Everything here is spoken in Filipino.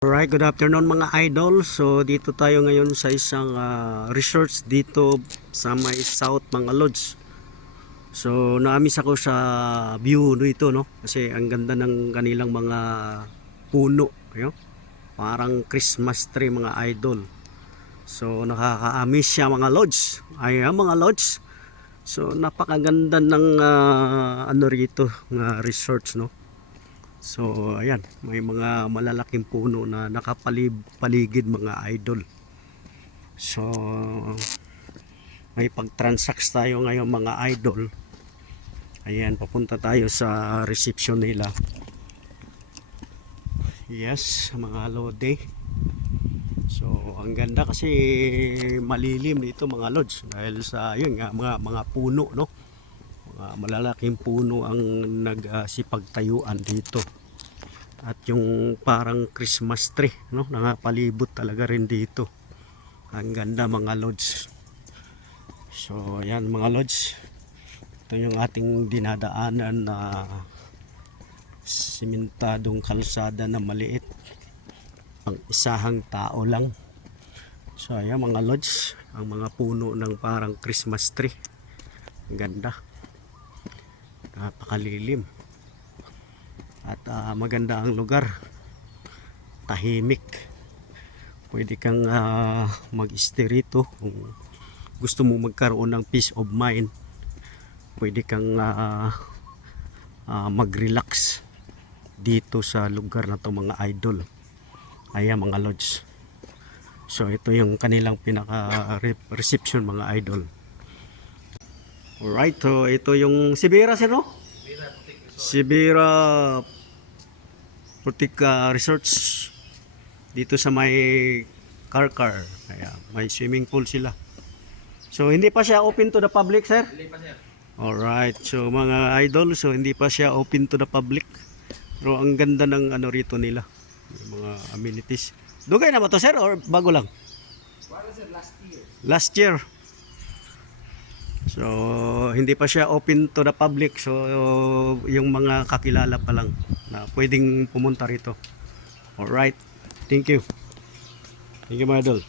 Alright, good afternoon mga idol. So dito tayo ngayon sa isang resorts dito sa may South mga Lods. So naamis ako sa view nito, no? Kasi ang ganda ng kanilang mga puno, you know? Parang Christmas tree mga idol. So nakakaamis siya mga Lods. Ayan mga Lods. So napakaganda ng ano rito, ng resorts, no? So ayan, may mga malalaking puno na nakapaligid mga idol. So may pag-transacts tayo ngayon mga idol. Ayan, papunta tayo sa reception nila. Yes, mga lode. So ang ganda kasi malilim dito mga lods dahil sa yun nga mga puno, no? Malalaking puno ang nagsipagtayuan dito. At yung parang Christmas tree, no? Nakapalibot talaga rin dito. Ang ganda mga lods. So ayan mga lods. Ito yung ating dinadaanan na simentadong kalsada na maliit. Ang isahang tao lang. So ayan mga lods, ang mga puno ng parang Christmas tree. Ang ganda. Napakalilim at maganda ang lugar, tahimik, pwede kang mag-stay rito kung gusto mo magkaroon ng peace of mind, pwede kang mag-relax dito sa lugar na to mga idol. Ayan mga lodge. So ito yung kanilang pinaka reception mga idol. Alright, so ito yung Sibera, sir, no? Sibera Putika Resorts dito sa may Karkar. Kaya may swimming pool sila. So hindi pa siya open to the public, sir? Hindi pa, sir. Alright, so mga idol, so hindi pa siya open to the public. Pero ang ganda ng ano rito nila, yung mga amenities. Dugay na ba to, sir, or bago lang? Wala, sir, last year. Last year. So hindi pa siya open to the public, so yung mga kakilala pa lang na pwedeng pumunta rito. Alright, thank you mga idol.